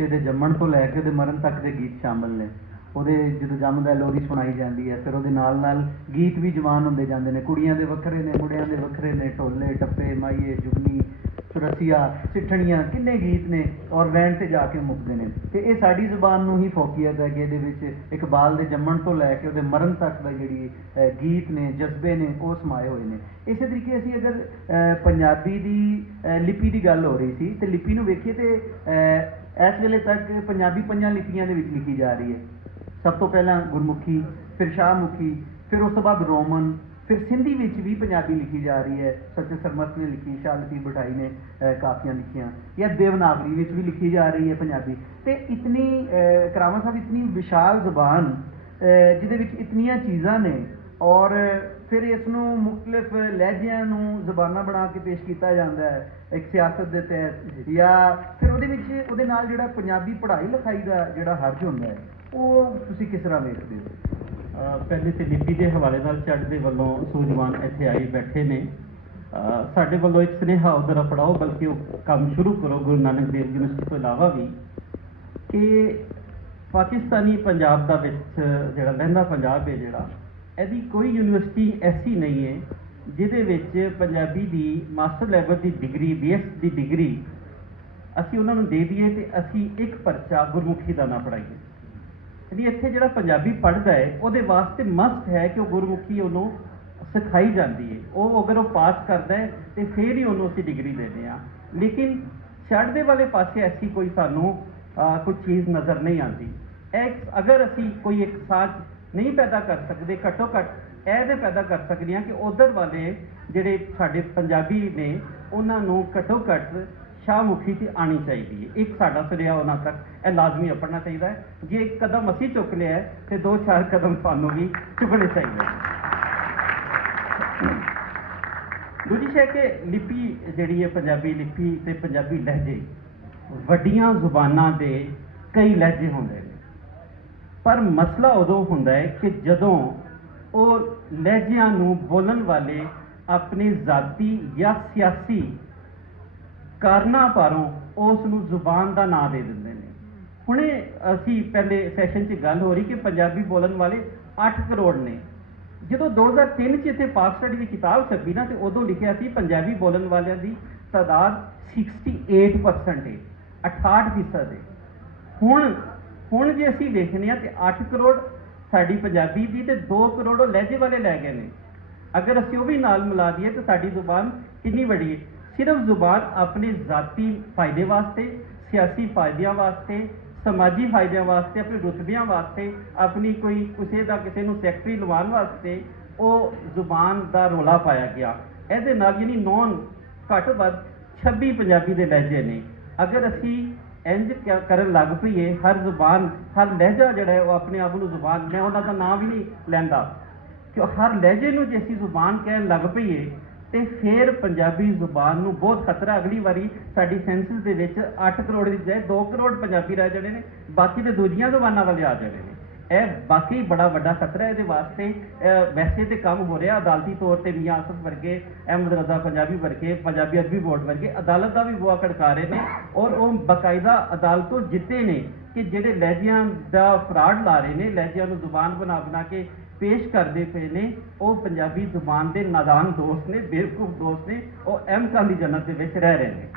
ਬੱਚੇ ਦੇ ਜੰਮਣ ਤੋਂ ਲੈ ਕੇ ਉਹਦੇ ਮਰਨ ਤੱਕ ਦੇ ਗੀਤ ਸ਼ਾਮਲ ਨੇ। ਉਹਦੇ ਜਦੋਂ ਜੰਮਦਾ ਲੋਰੀ ਸੁਣਾਈ ਜਾਂਦੀ ਹੈ, ਫਿਰ ਉਹਦੇ ਨਾਲ ਨਾਲ ਗੀਤ ਵੀ ਜਵਾਨ ਹੁੰਦੇ ਜਾਂਦੇ ਨੇ। ਕੁੜੀਆਂ ਦੇ ਵੱਖਰੇ ਨੇ, ਮੁੰਡਿਆਂ ਦੇ ਵੱਖਰੇ ਨੇ, ਢੋਲੇ, ਟੱਪੇ, ਮਾਈਏ, ਜੁਗਨੀ ਚੁਰਸੀਆ ਸਿੱਠਣੀਆਂ ਕਿੰਨੇ ਗੀਤ ਨੇ ਔਰ ਵੈਣ ਤੇ ਜਾ ਕੇ ਮੁੱਕਦੇ ਨੇ। ਤੇ ਇਹ ਸਾਡੀ ਜ਼ੁਬਾਨ ਨੂੰ ਹੀ ਫੋਕੀਅਤ ਹੈ ਕਿ ਇਹਦੇ ਵਿੱਚ। ਇਕਬਾਲ ਦੇ ਜੰਮਣ ਤੋਂ ਲੈ ਕੇ ਉਹਦੇ ਮਰਨ ਤੱਕ ਦਾ ਜਿਹੜੀ ਗੀਤ ਨੇ, ਜਜ਼ਬੇ ਨੇ, ਉਹ ਸਮਾਏ ਹੋਏ ਨੇ। ਇਸੇ ਤਰੀਕੇ ਅਸੀਂ ਅਗਰ ਪੰਜਾਬੀ ਦੀ ਲਿਪੀ ਦੀ ਗੱਲ ਹੋ ਰਹੀ ਸੀ, ਤੇ ਲਿਪੀ ਨੂੰ ਵੇਖੀਏ ਤੇ ਇਸ ਵੇਲੇ ਤੱਕ ਪੰਜਾਬੀ ਪੰਜਾਂ ਲਿਪੀਆਂ ਦੇ ਵਿੱਚ ਲਿਖੀ ਜਾ ਰਹੀ ਹੈ। ਸਭ ਤੋਂ ਪਹਿਲਾਂ ਗੁਰਮੁਖੀ, ਫਿਰ ਸ਼ਾਹਮੁਖੀ, ਫਿਰ ਉਸ ਤੋਂ ਬਾਅਦ ਰੋਮਨ ਫਿਰ ਸਿੰਧੀ ਵਿੱਚ ਵੀ ਪੰਜਾਬੀ ਲਿਖੀ ਜਾ ਰਹੀ ਹੈ। ਸੱਚੇ ਸਰਮਸਤ ਨੇ ਲਿਖੀ ਸ਼ਾਹ ਲਤੀਫ ਬਟਾਈ ਨੇ ਅਹ, ਕਾਫੀਆਂ ਲਿਖੀਆਂ ਜਾਂ ਦੇਵਨਾਗਰੀ ਵਿੱਚ ਵੀ ਲਿਖੀ ਜਾ ਰਹੀ ਹੈ ਪੰਜਾਬੀ। ਤੇ ਇਤਨੀ ਅਹ, ਸਾਹਿਬ ਇਤਨੀ ਵਿਸ਼ਾਲ ਜ਼ਬਾਨ ਜਿਹਦੇ ਵਿੱਚ ਇਤਨੀਆਂ ਚੀਜ਼ਾਂ ਨੇ ਔਰ ਫਿਰ ਇਸ ਨੂੰ ਮੁxtਲਫ ਲਹਿਜਿਆਂ ਨੂੰ ਜ਼ਬਾਨਾਂ ਬਣਾ ਕੇ ਪੇਸ਼ ਕੀਤਾ ਜਾਂਦਾ ਹੈ ਇੱਕ ਸਿਆਸਤ ਦੇ ਤਹਿਤ ਜਾਂ ਫਿਰ ਉਹਦੇ ਵਿੱਚ ਉਹਦੇ ਨਾਲ ਜਿਹੜਾ ਪੰਜਾਬੀ ਪੜ੍ਹਾਈ ਲਿਖਾਈ ਦਾ ਜਿਹੜਾ ਹਰਜ ਹੁੰਦਾ ਹੈ ਉਹ ਤੁਸੀਂ ਕਿਸ ਤਰ੍ਹਾਂ ਵੇਖਦੇ ਹੋ? ਪਹਿਲੇ ਤੇ ਲਿਪੀ ਦੇ ਹਵਾਲੇ ਨਾਲ ਚੱਡ ਦੇ ਵੱਲੋਂ ਸੂਝਵਾਨ ਇੱਥੇ ਆਏ ਬੈਠੇ ਨੇ। ਸਾਡੇ ਵੱਲੋਂ ਇੱਕ ਸੁਨੇਹਾ ਉਧਰ ਪੜਾਓ ਬਲਕਿ ਉਹ ਕੰਮ ਸ਼ੁਰੂ ਕਰੋ, ਗੁਰੂ ਨਾਨਕ ਦੇਵ ਯੂਨੀਵਰਸਿਟੀ ਤੋਂ ਇਲਾਵਾ ਵੀ, ਕਿ ਪਾਕਿਸਤਾਨੀ ਪੰਜਾਬ ਦਾ ਵਿੱਚ ਜਿਹੜਾ ਲਹਿੰਦਾ ਪੰਜਾਬ ਹੈ ਜਿਹੜਾ, ਇਹਦੀ ਕੋਈ ਯੂਨੀਵਰਸਿਟੀ ਐਸੀ ਨਹੀਂ ਹੈ, ਜਿਹਦੇ ਵਿੱਚ ਪੰਜਾਬੀ ਦੀ ਮਾਸਟਰ ਲੈਵਲ ਦੀ ਡਿਗਰੀ, ਬੀਐਸ ਦੀ ਡਿਗਰੀ ਅਸੀਂ ਉਹਨਾਂ ਨੂੰ ਦੇ ਦਈਏ ਤੇ ਅਸੀਂ ਇੱਕ ਪਰਚਾ ਗੁਰਮੁਖੀ ਦਾ ਨਾ ਪੜਾਈਏ ਜਿਹੜੀ ਇੱਥੇ ਜਿਹੜਾ ਪੰਜਾਬੀ ਪੜ੍ਹਦਾ ਹੈ, ਉਹਦੇ ਵਾਸਤੇ ਮਸਟ ਹੈ ਕਿ ਉਹ ਗੁਰਮੁਖੀ ਉਹਨੂੰ ਸਿਖਾਈ ਜਾਂਦੀ ਹੈ। ਉਹ ਅਗਰ ਉਹ ਪਾਸ ਕਰਦਾ ਹੈ, ਤੇ ਫਿਰ ਹੀ ਉਹਨੂੰ ਅਸੀਂ ਡਿਗਰੀ ਦਿੰਦੇ ਆ। ਲੇਕਿਨ ਛੱਡਦੇ ਵਾਲੇ ਪਾਸੇ ਐਸੀ ਕੋਈ ਸਾਨੂੰ ਕੋਈ ਚੀਜ਼ ਨਜ਼ਰ ਨਹੀਂ ਆਉਂਦੀ। ਇਹ ਅਗਰ ਅਸੀਂ ਕੋਈ ਇੱਕ ਸਾਜ਼ ਨਹੀਂ ਪੈਦਾ ਕਰ ਸਕਦੇ, ਘੱਟੋ ਘੱਟ ਇਹ ਤੇ ਪੈਦਾ ਕਰ ਸਕਦੇ ਹਾਂ ਕਿ ਉਧਰ ਵਾਲੇ ਜਿਹੜੇ ਸਾਡੇ ਪੰਜਾਬੀ ਨੇ, ਉਹਨਾਂ ਨੂੰ ਘੱਟੋ ਘੱਟ ਸ਼ਾਹਮੁਖੀ ਤੇ ਆਣੀ ਚਾਹੀਦੀ ਹੈ। ਇੱਕ ਸਾਡਾ ਸੁਨੇਹਾ ਉਹਨਾਂ ਤੱਕ ਇਹ ਲਾਜ਼ਮੀ ਅਪੜਨਾ ਚਾਹੀਦਾ ਹੈ। ਜੇ ਇੱਕ ਕਦਮ ਅਸੀਂ ਚੁੱਕ ਲਿਆ ਹੈ, ਤੇ ਦੋ ਚਾਰ ਕਦਮ ਸਾਨੂੰ ਵੀ ਚੁੱਕਣੇ ਚਾਹੀਦੇ ਨੇ। ਦੂਜੀ ਸ਼ੈ ਕਿ ਲਿਪੀ ਜਿਹੜੀ ਹੈ ਪੰਜਾਬੀ ਲਿਪੀ ਤੇ ਪੰਜਾਬੀ ਲਹਿਜੇ ਵੱਡੀਆਂ ਜ਼ੁਬਾਨਾਂ ਦੇ ਕਈ ਲਹਿਜੇ ਹੁੰਦੇ ਨੇ। ਪਰ ਮਸਲਾ ਉਦੋਂ ਹੁੰਦਾ ਹੈ ਕਿ ਜਦੋਂ ਉਹ ਲਹਿਜਿਆਂ ਨੂੰ ਬੋਲਣ ਵਾਲੇ ਆਪਣੀ ਜ਼ਾਤੀ ਜਾਂ ਸਿਆਸੀ ਕਾਰਨਾਂ ਪਾਰੋਂ ਉਸ ਨੂੰ ਜ਼ੁਬਾਨ ਦਾ ਨਾਂ ਦੇ ਦਿੰਦੇ ਨੇ। ਹੁਣੇ ਅਸੀਂ ਪਹਿਲੇ ਸੈਸ਼ਨ 'ਚ ਗੱਲ ਹੋ ਰਹੀ ਕਿ ਪੰਜਾਬੀ ਬੋਲਣ ਵਾਲੇ 8 ਕਰੋੜ ਨੇ। ਜਦੋਂ 2003 'ਚ ਇੱਥੇ ਪਾਕ ਸਟੱਡੀ ਦੀ ਕਿਤਾਬ ਛਪੀ ਨਾ, ਤੇ ਉਦੋਂ ਲਿਖਿਆ ਸੀ ਪੰਜਾਬੀ ਬੋਲਣ ਵਾਲਿਆਂ ਦੀ ਤਾਦਾਦ 68% ਹੈ 68 ਫੀਸਦ ਹੈ ਹੁਣ ਹੁਣ ਜੇ ਅਸੀਂ ਵੇਖਨੇ ਆ ਤੇ 8 ਕਰੋੜ ਸਾਡੀ ਪੰਜਾਬੀ ਦੀ ਤੇ 2 ਕਰੋੜ ਉਹ ਲਹਿਜੇ ਵਾਲੇ ਲੈ ਗਏ ਨੇ। ਅਗਰ ਅਸੀਂ ਉਹ ਵੀ ਨਾਲ ਮਿਲਾ ਦਈਏ ਤਾਂ ਸਾਡੀ ਜ਼ੁਬਾਨ ਕਿੰਨੀ ਵੱਡੀ ਹੈ ਸਿਰਫ ਜ਼ੁਬਾਨ ਆਪਣੇ ਜ਼ਾਤੀ ਫਾਇਦੇ ਵਾਸਤੇ, ਸਿਆਸੀ ਫਾਇਦਿਆਂ ਵਾਸਤੇ, ਸਮਾਜੀ ਫਾਇਦਿਆਂ ਵਾਸਤੇ, ਆਪਣੇ ਰੁਤਬਿਆਂ ਵਾਸਤੇ, ਆਪਣੀ ਕੋਈ ਕਿਸੇ ਦਾ ਕਿਸੇ ਨੂੰ ਸੈਕਟਰੀ ਲਵਾਉਣ ਵਾਸਤੇ ਉਹ ਜ਼ੁਬਾਨ ਦਾ ਰੋਲਾ ਪਾਇਆ ਗਿਆ। ਇਹਦੇ ਨਾਲ ਯਾਨੀ ਨੌਨ ਘੱਟ ਵੱਧ 26 ਪੰਜਾਬੀ ਦੇ ਲਹਿਜੇ ਨੇ। ਅਗਰ ਅਸੀਂ ਇੰਜ ਕ- ਕਰਨ ਲੱਗ ਪਈਏ, ਹਰ ਜ਼ੁਬਾਨ, ਹਰ ਲਹਿਜਾ ਜਿਹੜਾ ਹੈ ਉਹ ਆਪਣੇ ਆਪ ਨੂੰ ਜ਼ੁਬਾਨ, ਮੈਂ ਉਹਨਾਂ ਦਾ ਨਾਮ ਵੀ ਨਹੀਂ ਲੈਂਦਾ। ਕਿ ਹਰ ਲਹਿਜੇ ਨੂੰ ਜੇ ਅਸੀਂ ਜ਼ੁਬਾਨ ਕਹਿਣ ਲੱਗ ਪਈਏ ਤੇ ਫਿਰ ਪੰਜਾਬੀ ਜ਼ੁਬਾਨ ਨੂੰ ਬਹੁਤ ਖਤਰਾ। ਅਗਲੀ ਵਾਰੀ ਸਾਡੀ ਸੈਂਸਸ ਦੇ ਵਿੱਚ 8 ਕਰੋੜ ਦੀ ਬਜਾਏ 2 ਕਰੋੜ ਪੰਜਾਬੀ ਰਹਿ ਜਾਣੇ ਨੇ, ਬਾਕੀ ਤੇ ਦੂਜੀਆਂ ਜ਼ੁਬਾਨਾਂ ਵਾਲੇ ਆ ਜਾਣੇ ਨੇ। ਇਹ ਬਾਕੀ ਬੜਾ ਵੱਡਾ ਖਤਰਾ ਹੈ ਇਹਦੇ ਵਾਸਤੇ। ਵੈਸੇ ਤੇ ਕੰਮ ਹੋ ਰਿਹਾ ਅਦਾਲਤੀ ਤੌਰ ਤੇ ਮੀਆਂ ਆਸਫ ਵਰਗੇ, ਅਹਿਮਦ ਰਜ਼ਾ ਪੰਜਾਬੀ ਵਰਗੇ, ਪੰਜਾਬੀ ਅਦਬੀ ਬੋਰਡ ਵਰਗੇ, ਅਦਾਲਤ ਦਾ ਵੀ ਬੁਆ ਖੜਕਾ ਰਹੇ ਨੇ ਔਰ ਉਹ ਬਕਾਇਦਾ ਅਦਾਲਤੋਂ ਜਿੱਤੇ ਨੇ ਕਿ ਜਿਹੜੇ ਲਹਿਜਿਆਂ ਦਾ ਫਰਾਡ ਲਾ ਰਹੇ ਨੇ, ਲਹਿਜਿਆਂ ਨੂੰ ਜ਼ੁਬਾਨ ਬਣਾ ਬਣਾ ਕੇ ਪੇਸ਼ ਕਰਦੇ ਪਏ ਨੇ, ਉਹ ਪੰਜਾਬੀ ਜ਼ੁਬਾਨ ਦੇ ਨਾਦਾਨ ਦੋਸਤ ਨੇ, ਬੇਵਕੂਫ ਦੋਸਤ ਨੇ, ਉਹ ਅਹਿਮਕਾਂ ਦੀ ਜੰਨਤ ਦੇ ਵਿੱਚ ਰਹਿ ਰਹੇ ਨੇ।